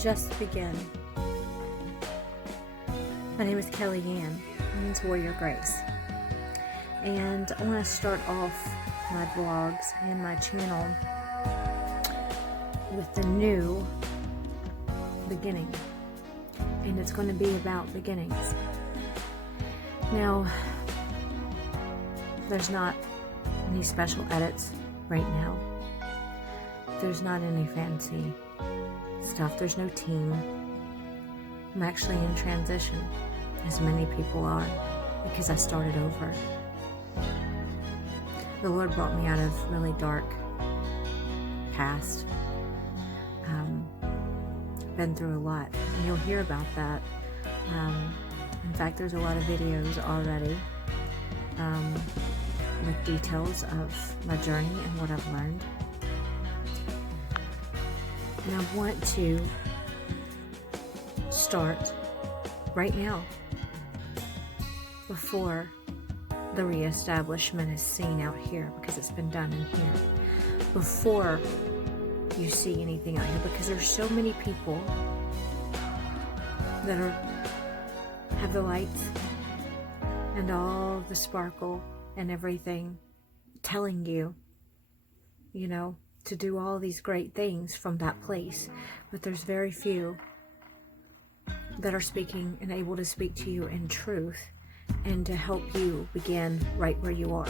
just begin. My name is Kelly Ann, means Warrior Grace, and I want to start off my vlogs and my channel with the new beginning, and it's going to be about beginnings. Now, there's not any special edits right now. There's not any fancy stuff. There's no team. I'm actually in transition, as many people are, because I started over. The Lord brought me out of really dark past. Been through a lot, and you'll hear about that. In fact, there's a lot of videos already with details of my journey and what I've learned. And I want to start right now, before the reestablishment is seen out here, because it's been done in here, before you see anything out here, because there's so many people that have the lights and all the sparkle and everything telling you, to do all these great things from that place, but there's very few that are speaking and able to speak to you in truth and to help you begin right where you are.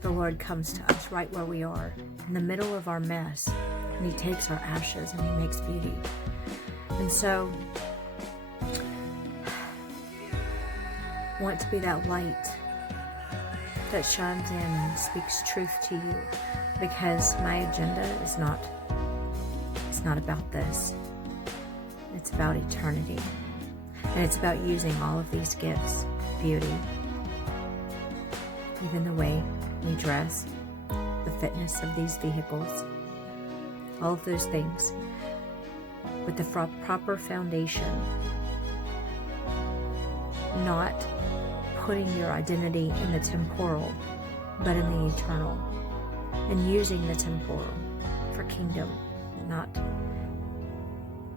The Lord comes to us right where we are, in the middle of our mess, and He takes our ashes and He makes beauty. And so, I want to be that light that shines in and speaks truth to you, because my agenda is not about this. It's about eternity. And it's about using all of these gifts, beauty, even the way we dress, the fitness of these vehicles, all of those things, with the proper foundation, not putting your identity in the temporal, but in the eternal, and using the temporal for kingdom, not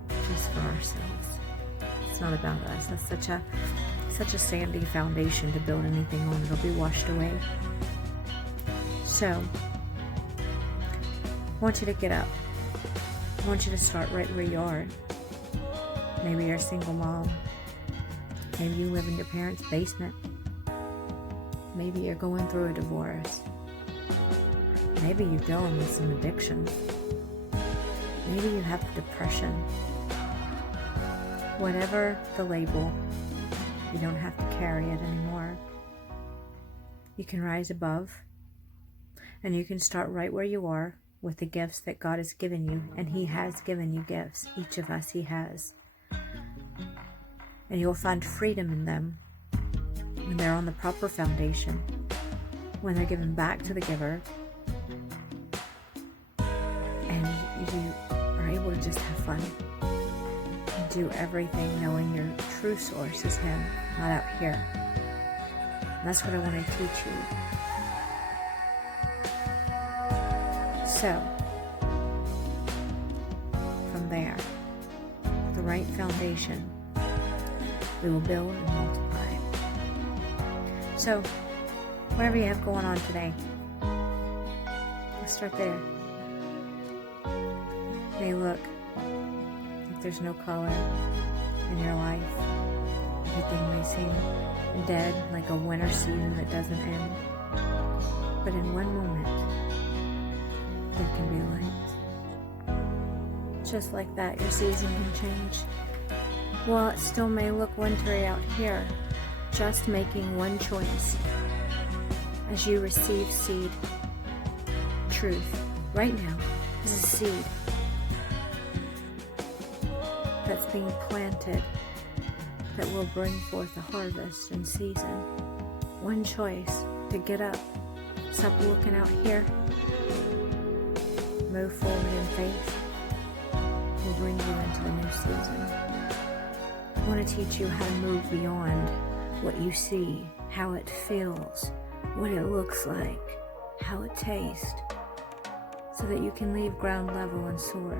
just for ourselves. It's not about us. That's such a sandy foundation to build anything on. It'll be washed away. So, I want you to get up. I want you to start right where you are. Maybe you're a single mom. Maybe you live in your parents' basement. Maybe you're going through a divorce. Maybe you're dealing with some addiction. Maybe you have depression. Whatever the label, you don't have to carry it anymore. You can rise above, and you can start right where you are with the gifts that God has given you, and He has given you gifts. Each of us, He has. And you'll find freedom in them when they're on the proper foundation, when they're given back to the giver, and you are able to just have fun and do everything knowing your true source is Him, not out here. And that's what I want to teach you. So, from there, the right foundation, we will build and multiply. So, whatever you have going on today, let's start there. It may look like there's no color in your life. Everything may seem dead, like a winter season that doesn't end. But in one moment, there can be light. Just like that, your season can change. While it still may look wintry out here, just making one choice as you receive seed, truth, right now, is a seed that's being planted that will bring forth a harvest in season. One choice to get up, stop looking out here, move forward in faith, will bring you into the new season. I want to teach you how to move beyond what you see, how it feels, what it looks like, how it tastes, so that you can leave ground level and soar.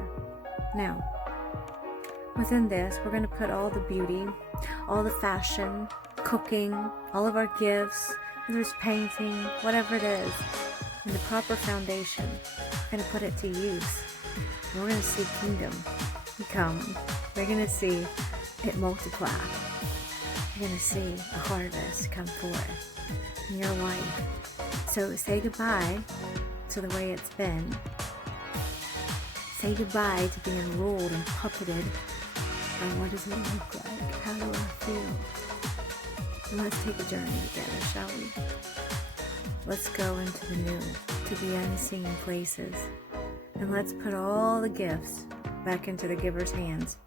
Now, within this, we're going to put all the beauty, all the fashion, cooking, all of our gifts, whether it's painting, whatever it is, in the proper foundation. We're going to put it to use. And we're going to see kingdom come. We're going to see it multiply. We're going to see a harvest come forth in your life. So say goodbye to the way it's been. Say goodbye to being ruled and puppeted by what does it look like? How do I feel? And let's take a journey together, shall we? Let's go into the new, to the unseen places. And let's put all the gifts back into the giver's hands.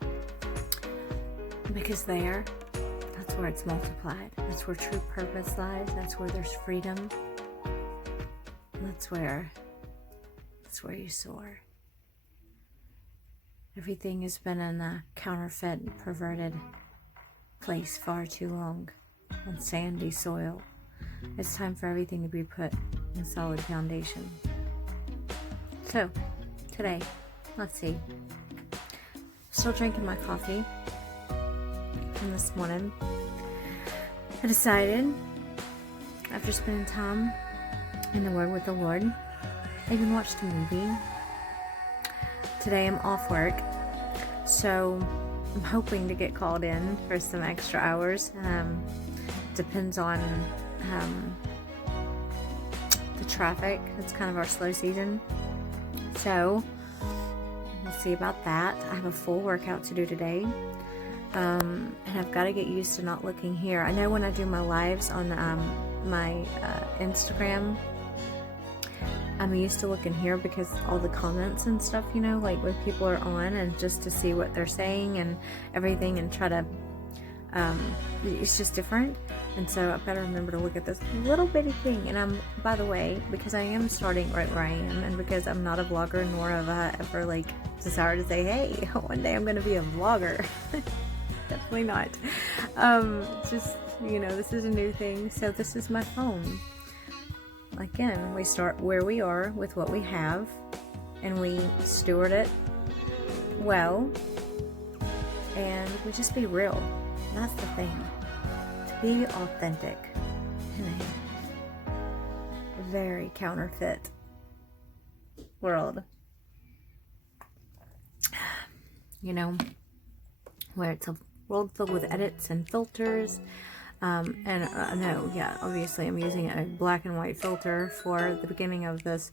Because there, that's where it's multiplied. That's where true purpose lies. That's where there's freedom. That's where you soar. Everything has been in a counterfeit and perverted place far too long, on sandy soil. It's time for everything to be put in solid foundation. So, today, let's see. Still drinking my coffee from this morning. I decided, after spending time in the Word with the Lord, I even watched a movie. Today I'm off work, so I'm hoping to get called in for some extra hours. Depends on the traffic. It's kind of our slow season, so we'll see about that. I have a full workout to do today, and I've got to get used to not looking here. I know when I do my lives on my Instagram, I'm used to looking here because all the comments and stuff, you know, like when people are on, and just to see what they're saying and everything, and try to, it's just different. And so I better remember to look at this little bitty thing. And by the way, because I am starting right where I am, and because I'm not a vlogger, nor have I ever like desired to say, hey, one day I'm going to be a vlogger. Definitely not. Just, you know, this is a new thing. So this is my phone. Again, we start where we are with what we have, and we steward it well, and we just be real. That's the thing. To be authentic in a very counterfeit world. You know, where it's a world filled with edits and filters. And no, yeah, obviously I'm using a black and white filter for the beginning of this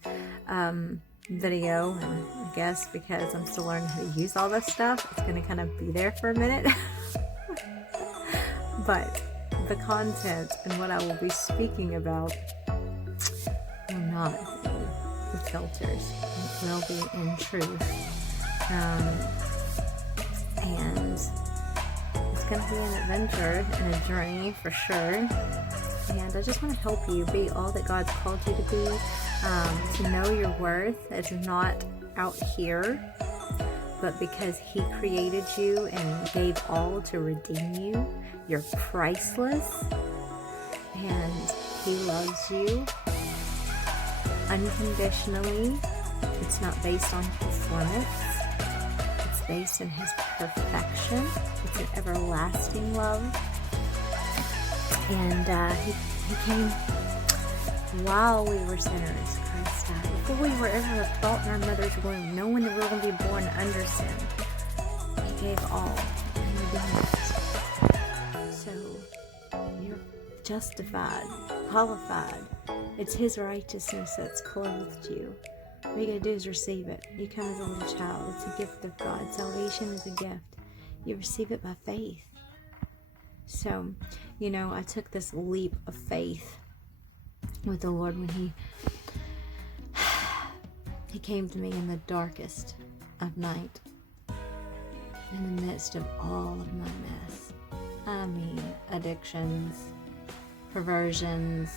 video, and I guess because I'm still learning how to use all this stuff, it's going to kind of be there for a minute. But the content and what I will be speaking about will not be with filters. It will be in truth. And it's going to be an adventure and a journey for sure. And I just want to help you be all that God's called you to be, to know your worth as you're not out here, but because He created you and gave all to redeem you. You're priceless, and He loves you unconditionally. It's not based on performance. It's based in His perfection. It's an everlasting love. And he came while we were sinners. Christ died. Before we were ever a thought in our mother's womb, knowing that we were going to be born under sin, He gave all and redeemed us. So you're justified, qualified. It's His righteousness that's clothed you. All you gotta do is receive it. You come as a little child. It's a gift of God. Salvation is a gift. You receive it by faith. So, you know, I took this leap of faith with the Lord when He came to me in the darkest of night, in the midst of all of my mess. I mean, addictions, perversions,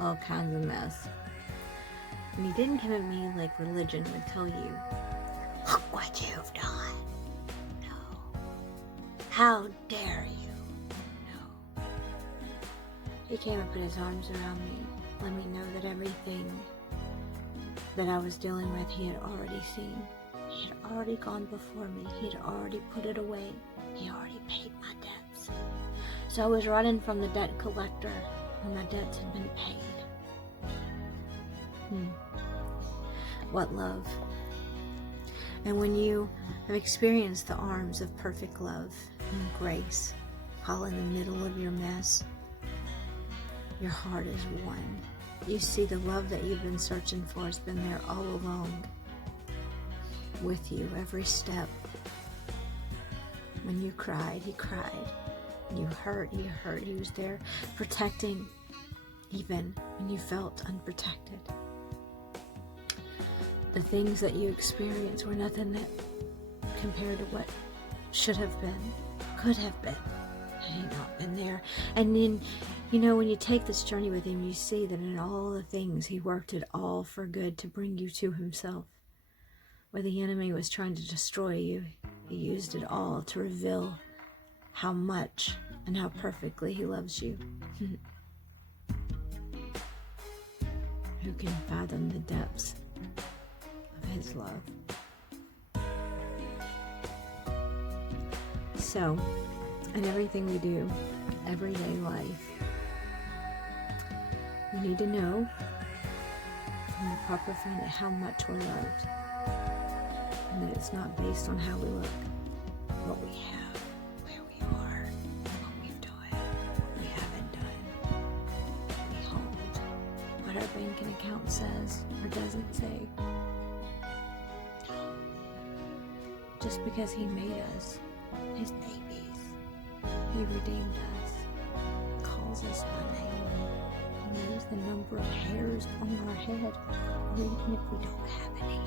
all kinds of mess. And He didn't come at me like religion would tell you, look what you've done. No. How dare you? No. He came and put His arms around me, let me know that everything that I was dealing with He had already seen. He had already gone before me. He had already put it away. He already paid my debts. So I was running from the debt collector when my debts had been paid. What love. And when you have experienced the arms of perfect love and grace while in the middle of your mess, your heart is won. You see the love that you've been searching for has been there all along with you every step. When you cried, he cried. When you hurt, he hurt. He was there protecting even when you felt unprotected. The things that you experienced were nothing that compared to what should have been, could have been, had he not been there. And then, you know, when you take this journey with him, you see that in all the things, he worked it all for good to bring you to himself. Where the enemy was trying to destroy you, he used it all to reveal how much and how perfectly he loves you. Who can fathom the depths of his love? So, in everything we do, everyday life, we need to know in the proper fashion how much we're loved. And that it's not based on how we look, what we have, where we are, what we've done, what we haven't done. Behold, what our banking account says or doesn't say. Just because he made us his babies, he redeemed us, calls us by name, he knows the number of hairs on our head, or even if we don't have any.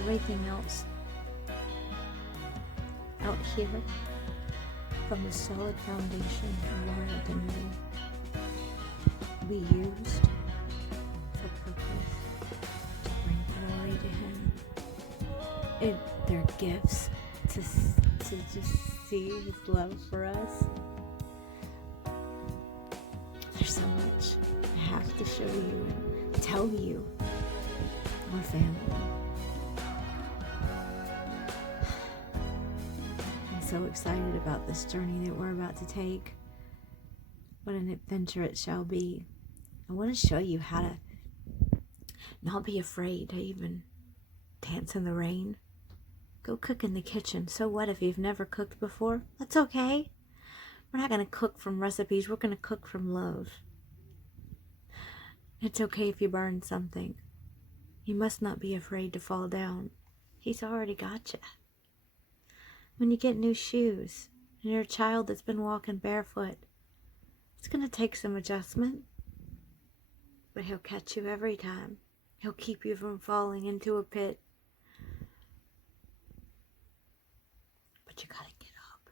Everything else out here from the solid foundation of our identity be used for purpose to bring glory to him. They're gifts to just see his love for us. There's so much I have to show you and tell you. Our family. I'm so excited about this journey that we're about to take. What an adventure it shall be. I want to show you how to not be afraid to even dance in the rain. Go cook in the kitchen. So what if you've never cooked before? That's okay. We're not going to cook from recipes. We're going to cook from love. It's okay if you burn something. You must not be afraid to fall down. He's already got you. When you get new shoes and you're a child that's been walking barefoot, it's going to take some adjustment. But he'll catch you every time. He'll keep you from falling into a pit. But you got to get up.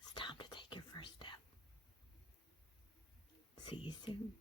It's time to take your first step. See you soon.